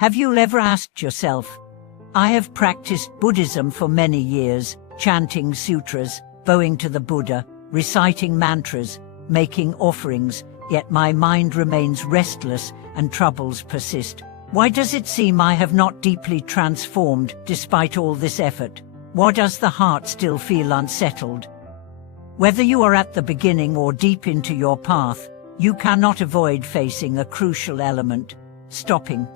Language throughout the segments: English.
Have you ever asked yourself, I have practiced Buddhism for many years, chanting sutras, bowing to the Buddha, reciting mantras, making offerings, yet my mind remains restless and troubles persist. Why does it seem I have not deeply transformed despite all this effort? Why does the heart still feel unsettled? Whether you are at the beginning or deep into your path, you cannot avoid facing a crucial element: stopping.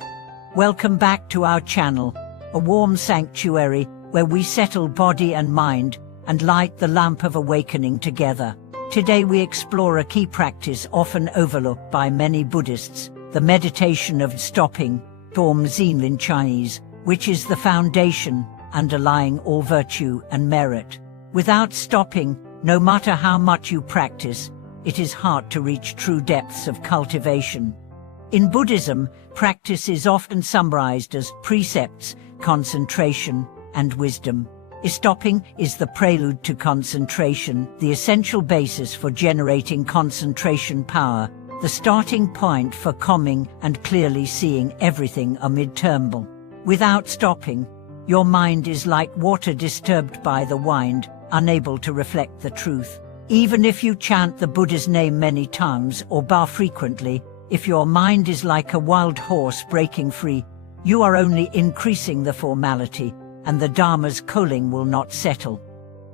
Welcome back to our channel, a warm sanctuary where we settle body and mind and light the lamp of awakening together. Today we explore a key practice often overlooked by many Buddhists, the meditation of stopping, Dom Zen in Chinese, which is the foundation underlying all virtue and merit. Without stopping, no matter how much you practice, it is hard to reach true depths of cultivation. In Buddhism, practice is often summarized as precepts, concentration, and wisdom. Stopping is the prelude to concentration, the essential basis for generating concentration power, the starting point for calming and clearly seeing everything amid turmoil. Without stopping, your mind is like water disturbed by the wind, unable to reflect the truth. Even if you chant the Buddha's name many times or bow frequently, if your mind is like a wild horse breaking free, you are only increasing the formality, and the Dharma's calling will not settle.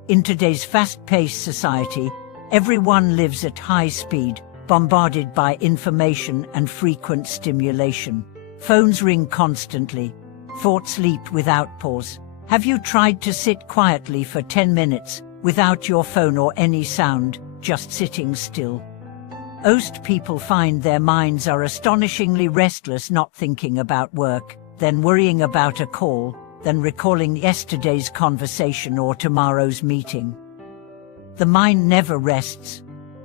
In today's fast-paced society, everyone lives at high speed, bombarded by information and frequent stimulation. Phones ring constantly. Thoughts leap without pause. Have you tried to sit quietly for 10 minutes, without your phone or any sound, just sitting still? Most people find their minds are astonishingly restless, not thinking about work, then worrying about a call, then recalling yesterday's conversation or tomorrow's meeting. The mind never rests.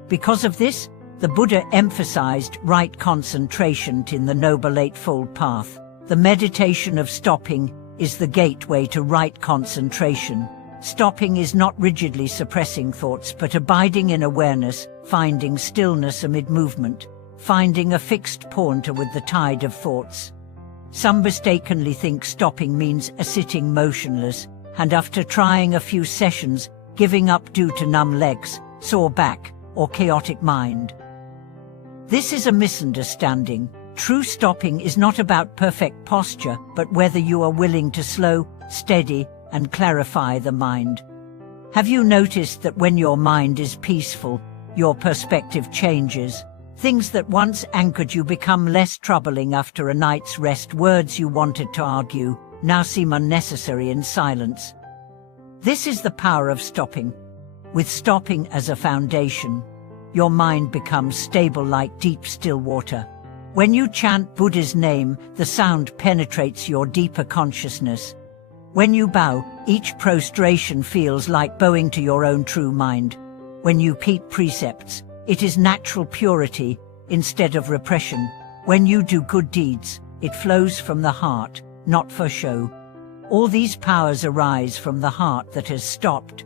Because of this, the Buddha emphasized right concentration in the Noble Eightfold Path. The meditation of stopping is the gateway to right concentration. Stopping is not rigidly suppressing thoughts but abiding in awareness, finding stillness amid movement, finding a fixed point with the tide of thoughts. Some mistakenly think stopping means sitting motionless, and after trying a few sessions, giving up due to numb legs, sore back, or chaotic mind. This is a misunderstanding. True stopping is not about perfect posture, but whether you are willing to slow, steady, and clarify the mind. Have you noticed that when your mind is peaceful, your perspective changes? Things that once anchored you become less troubling after a night's rest. Words you wanted to argue now seem unnecessary in silence. This is the power of stopping. With stopping as a foundation, your mind becomes stable like deep still water. When you chant Buddha's name, the sound penetrates your deeper consciousness. When you bow, each prostration feels like bowing to your own true mind. When you keep precepts, it is natural purity instead of repression. When you do good deeds, it flows from the heart, not for show. All these powers arise from the heart that has stopped.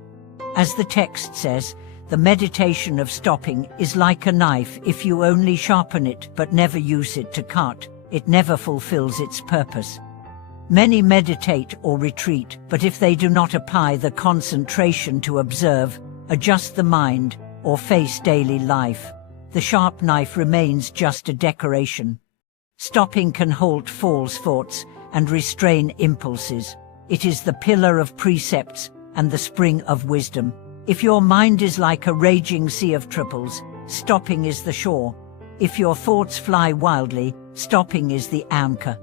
As the text says, the meditation of stopping is like a knife. If you only sharpen it but never use it to cut, it never fulfills its purpose. Many meditate or retreat, but if they do not apply the concentration to observe, adjust the mind, or face daily life, the sharp knife remains just a decoration. Stopping can halt false thoughts and restrain impulses. It is the pillar of precepts and the spring of wisdom. If your mind is like a raging sea of triples, stopping is the shore. If your thoughts fly wildly, stopping is the anchor.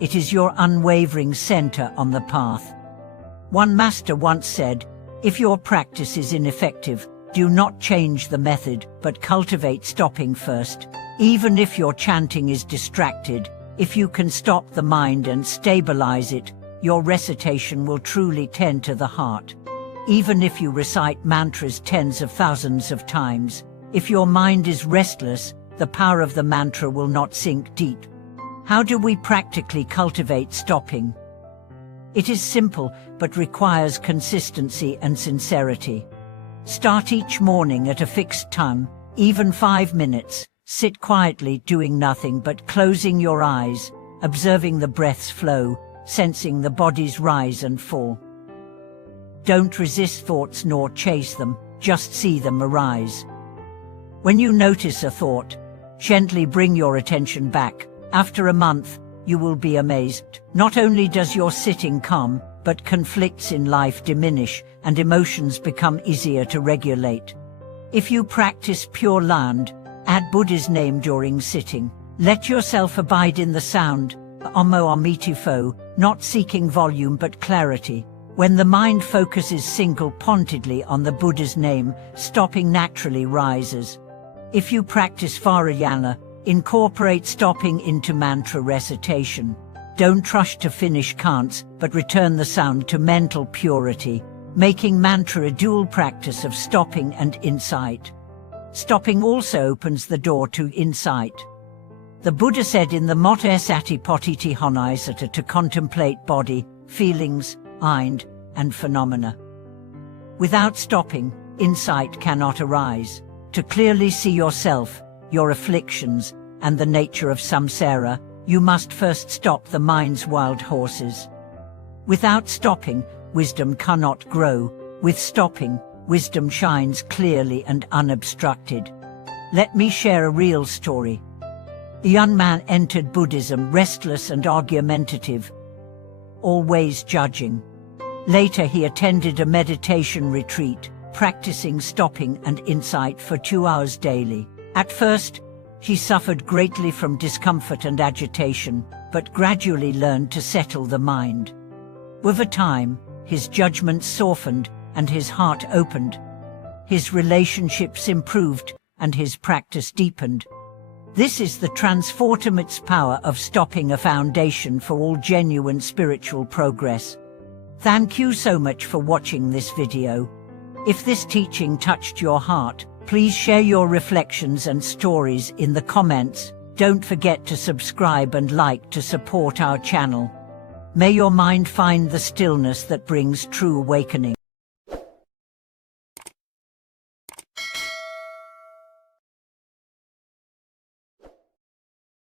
It is your unwavering center on the path. One master once said, if your practice is ineffective, do not change the method, but cultivate stopping first. Even if your chanting is distracted, if you can stop the mind and stabilize it, your recitation will truly tend to the heart. Even if you recite mantras tens of thousands of times, if your mind is restless, the power of the mantra will not sink deep. How do we practically cultivate stopping? It is simple, but requires consistency and sincerity. Start each morning at a fixed time, even 5 minutes. Sit quietly doing nothing but closing your eyes, observing the breath's flow, sensing the body's rise and fall. Don't resist thoughts nor chase them, just see them arise. When you notice a thought, gently bring your attention back. After a month, you will be amazed. Not only does your sitting calm, but conflicts in life diminish and emotions become easier to regulate. If you practice Pure Land, add Buddha's name during sitting. Let yourself abide in the sound, Omo Amitifo, not seeking volume but clarity. When the mind focuses single-pointedly on the Buddha's name, stopping naturally rises. If you practice Vajrayana, incorporate stopping into mantra recitation. Don't rush to finish kants, but return the sound to mental purity, making mantra a dual practice of stopping and insight. Stopping also opens the door to insight. The Buddha said in the motto Satipatthiti Honaisata to contemplate body, feelings, mind, and phenomena. Without stopping, insight cannot arise. To clearly see yourself, your afflictions, and the nature of samsara, you must first stop the mind's wild horses. Without stopping, wisdom cannot grow. With stopping, wisdom shines clearly and unobstructed. Let me share a real story. A young man entered Buddhism restless and argumentative, always judging. Later he attended a meditation retreat, practicing stopping and insight for 2 hours daily. At first, he suffered greatly from discomfort and agitation, but gradually learned to settle the mind. With time, his judgment softened and his heart opened. His relationships improved and his practice deepened. This is the transformative power of stopping, a foundation for all genuine spiritual progress. Thank you so much for watching this video. If this teaching touched your heart, please share your reflections and stories in the comments. Don't forget to subscribe and like to support our channel. May your mind find the stillness that brings true awakening.